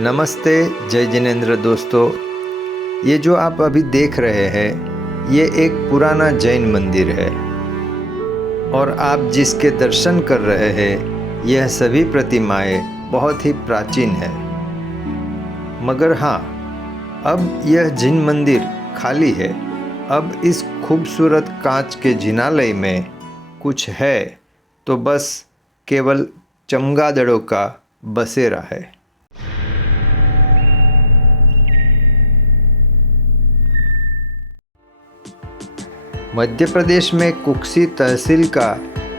नमस्ते, जय जिनेंद्र दोस्तों। ये जो आप अभी देख रहे हैं ये एक पुराना जैन मंदिर है और आप जिसके दर्शन कर रहे हैं यह सभी प्रतिमाएं बहुत ही प्राचीन है। मगर हाँ, अब यह जैन मंदिर खाली है। अब इस खूबसूरत कांच के जिनालय में कुछ है तो बस केवल चमगादड़ों का बसेरा है। मध्य प्रदेश में कुक्सी तहसील का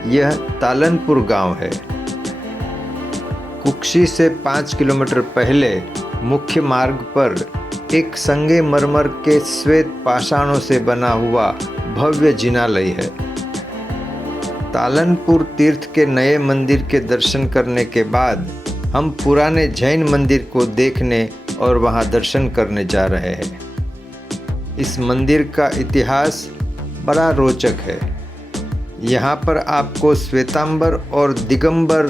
यह तालनपुर गांव है। कुक्सी से 5 किलोमीटर पहले मुख्य मार्ग पर एक संगमरमर के श्वेत पाषाणों से बना हुआ भव्य जिनालय है। तालनपुर तीर्थ के नए मंदिर के दर्शन करने के बाद हम पुराने जैन मंदिर को देखने और वहां दर्शन करने जा रहे हैं। इस मंदिर का इतिहास बड़ा रोचक है। यहाँ पर आपको श्वेतांबर और दिगंबर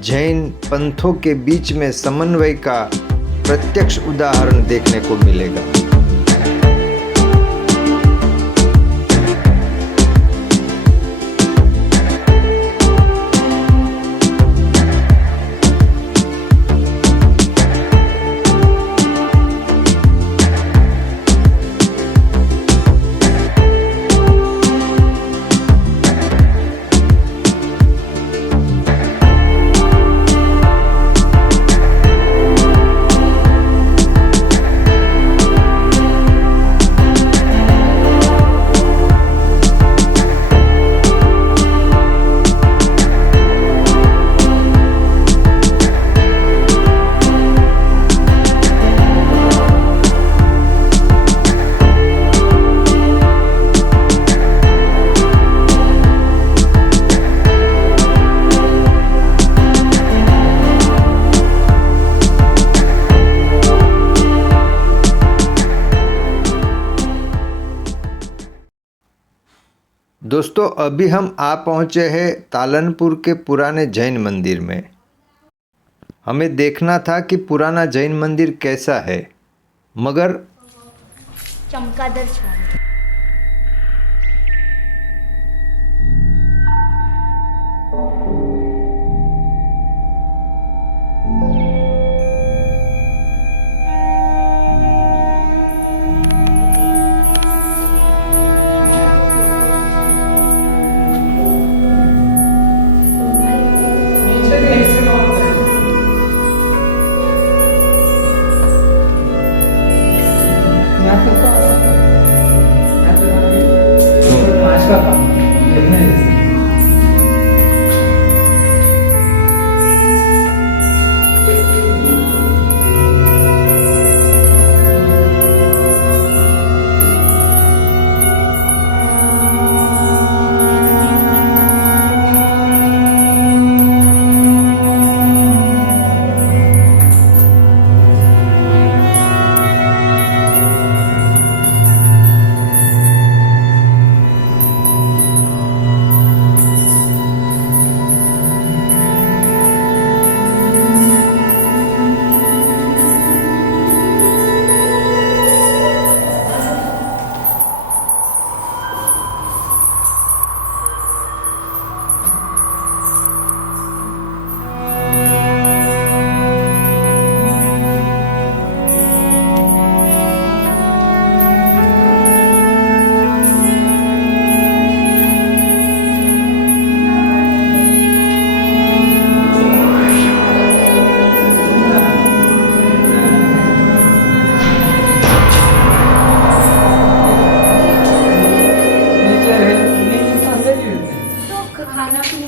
जैन पंथों के बीच में समन्वय का प्रत्यक्ष उदाहरण देखने को मिलेगा। दोस्तों, अभी हम आ पहुँचे हैं तालनपुर के पुराने जैन मंदिर में। हमें देखना था कि पुराना जैन मंदिर कैसा है, मगर चमगादड़ स्वामी।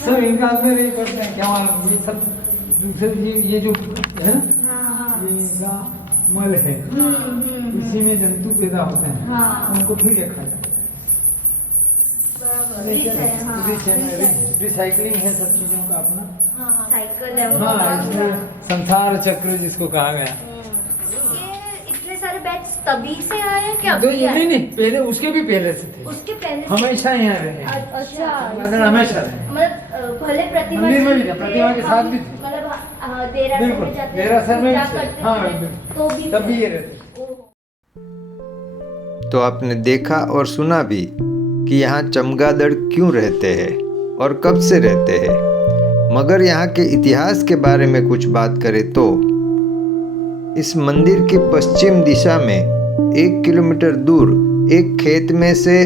सब इनका अंदर ही करते हैं, क्या मालूम ये सब दूसरे ये जो है ये इनका मल है, इसी में जंतु पैदा होते हैं, उनको फिर रखा जाता है। रिसाइकलिंग है सब चीजों का अपना साइकिल है। हाँ, इसमें संसार चक्र जिसको कहा गया। इतने सारे बैच तभी से आए हैं क्या? नहीं, पहले उसके भी पहले से थे, उसके पहले हमेशा यहाँ रहे। अच्छा, हमेशा रहे, मतलब भले प्रतिमा मंदिर में भी थे, प्रतिमा के साथ भी थे। मतलब देरासर बिल्कुल, में जाते देरासर में पूजा भी करते हाँ, थे, बिल्कुल। तो भी तब भी ये रहते। तो आपने देखा और सुना भी कि यहाँ चमगादड़ क्यों रहते हैं और कब से रहते हैं। मगर यहाँ के इतिहास के बारे में कुछ बात करें तो इस मंदिर के पश्चिम दिशा में 1 किलोमीटर दूर एक खेत में से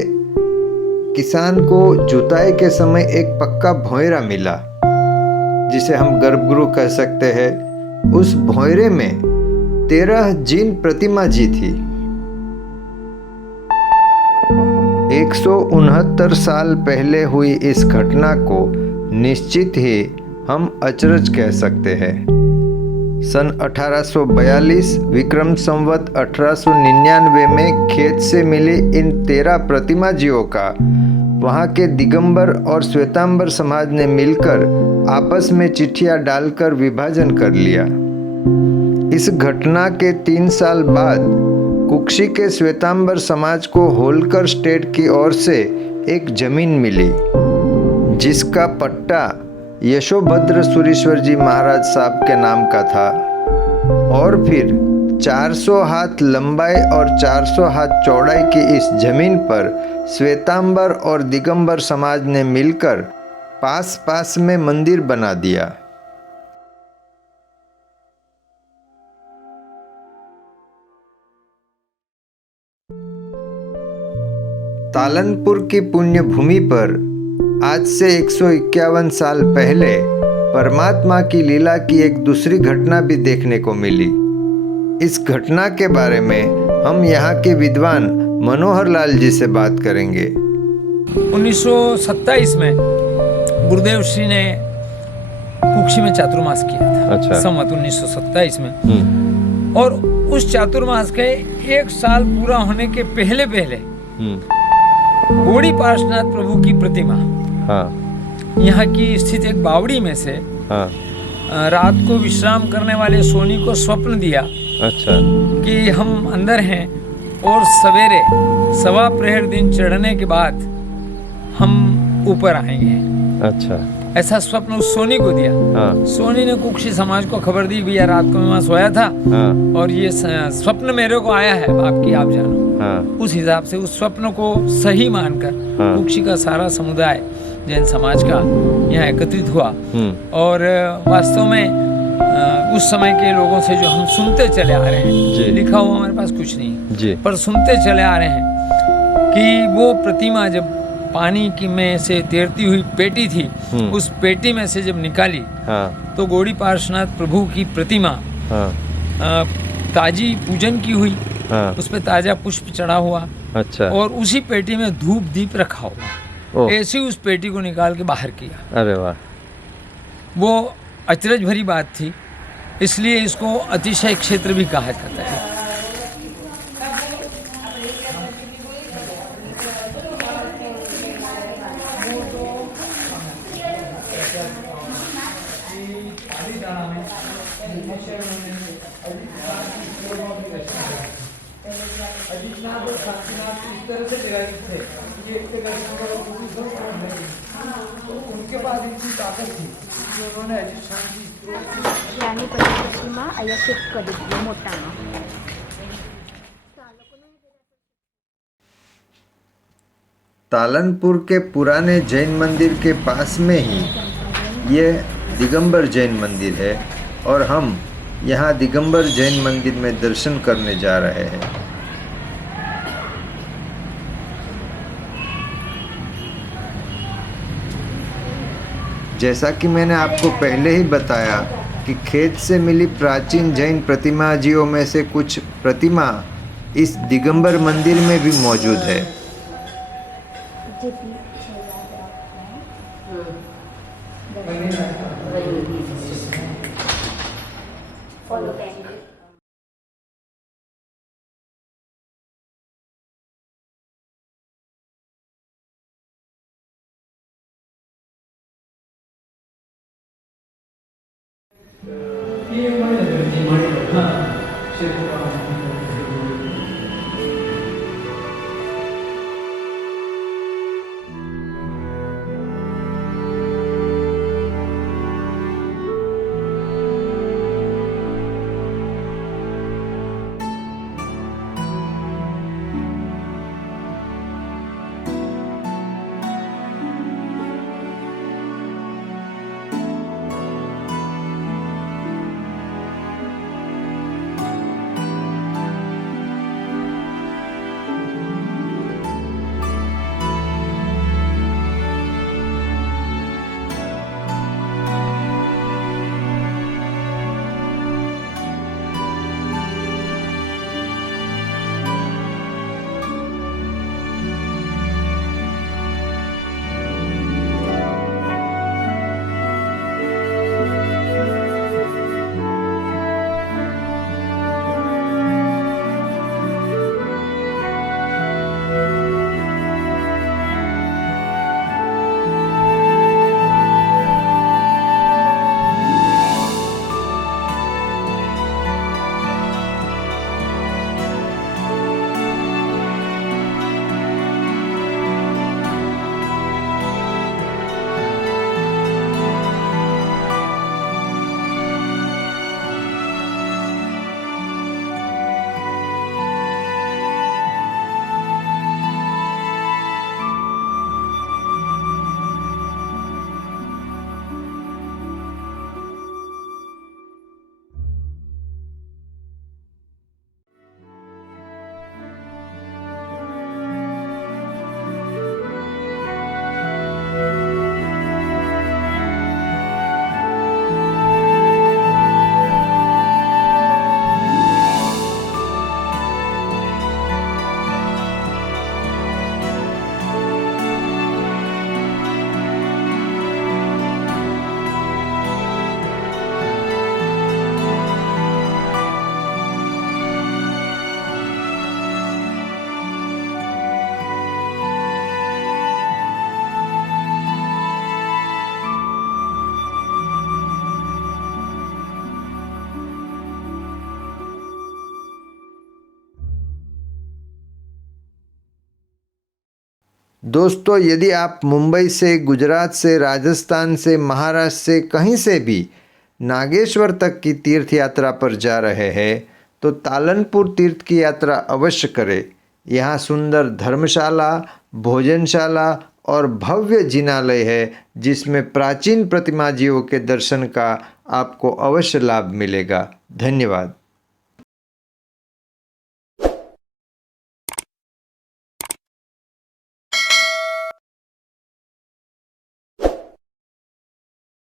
किसान को जुताई के समय एक पक्का भोंयरा मिला, जिसे हम गर्भगृह कह सकते हैं। उस भोंयरे में 13 जीन प्रतिमा जी थी। 169 साल पहले हुई इस घटना को निश्चित ही हम अचरज कह सकते हैं। सन 1842 विक्रम संवत 1899 में खेत से मिली इन 13 प्रतिमा जीवों का वहाँ के दिगंबर और श्वेतांबर समाज ने मिलकर आपस में चिट्ठियाँ डालकर विभाजन कर लिया। इस घटना के 3 साल बाद कुक्षी के श्वेतांबर समाज को होलकर स्टेट की ओर से एक जमीन मिली, जिसका पट्टा यशोभद्र सुरीश्वर जी महाराज साहब के नाम का था। और फिर 400 हाथ लंबाई और 400 हाथ चौड़ाई की इस जमीन पर श्वेतांबर और दिगंबर समाज ने मिलकर पास पास में मंदिर बना दिया। तालनपुर की पुण्य भूमि पर आज से 151 साल पहले परमात्मा की लीला की एक दूसरी घटना भी देखने को मिली। इस घटना के बारे में हम यहाँ के विद्वान मनोहर लाल जी से बात करेंगे। 1927 में गुरुदेव श्री ने कुक्षी में चातुर्मास किया था। अच्छा। संवत 1927 में। और उस चातुर्मास के 1 साल पूरा होने के पहले गौड़ी पार्श्वनाथ प्रभु की प्रतिमा यहाँ की स्थित एक बावड़ी में से रात को विश्राम करने वाले सोनी को स्वप्न दिया। अच्छा। कि हम अंदर हैं और सवेरे 1.25 प्रहर दिन चढ़ने के बाद हम ऊपर आएंगे। अच्छा। ऐसा स्वप्न उस सोनी को दिया। सोनी ने कुक्षी समाज को खबर दी, भैया रात को मैं वहाँ सोया था और ये स्वप्न मेरे को आया है, आपकी आप जानो। उस हिसाब से उस स्वप्न को सही मानकर कुक्षी का सारा समुदाय जैन समाज का यहाँ एकत्रित हुआ। और वास्तव में उस समय के लोगों से जो हम सुनते चले आ रहे हैं, लिखा हुआ हमारे पास कुछ नहीं, पर सुनते चले आ रहे हैं कि वो प्रतिमा जब पानी की में से तैरती हुई पेटी थी, उस पेटी में से जब निकाली तो गौड़ी पार्श्वनाथ प्रभु की प्रतिमा ताजी पूजन की हुई, उस पे ताजा पुष्प चढ़ा हुआ। अच्छा। और उसी पेटी में धूप दीप रखा हुआ। ऐसी उस पेटी को निकाल के बाहर किया। अरे वाह। वो अचरज भरी बात थी, इसलिए इसको अतिशय क्षेत्र भी कहा जाता है। उनके पास इतनी ताकत थी कि उन्होंने यानी प्रतिमा અહીંયા શિફ્ટ કરી દીધી મોટામાં। तालनपुर के पुराने जैन मंदिर के पास में ही यह दिगंबर जैन मंदिर है और हम यहाँ दिगंबर जैन मंदिर में दर्शन करने जा रहे हैं। जैसा कि मैंने आपको पहले ही बताया कि खेत से मिली प्राचीन जैन प्रतिमाजियों में से कुछ प्रतिमा इस दिगंबर मंदिर में भी मौजूद है। दोस्तों, यदि आप मुंबई से, गुजरात से, राजस्थान से, महाराष्ट्र से, कहीं से भी नागेश्वर तक की तीर्थ यात्रा पर जा रहे हैं तो तालनपुर तीर्थ की यात्रा अवश्य करें। यहाँ सुंदर धर्मशाला, भोजनशाला और भव्य जिनालय है जिसमें प्राचीन प्रतिमा जीवों के दर्शन का आपको अवश्य लाभ मिलेगा। धन्यवाद।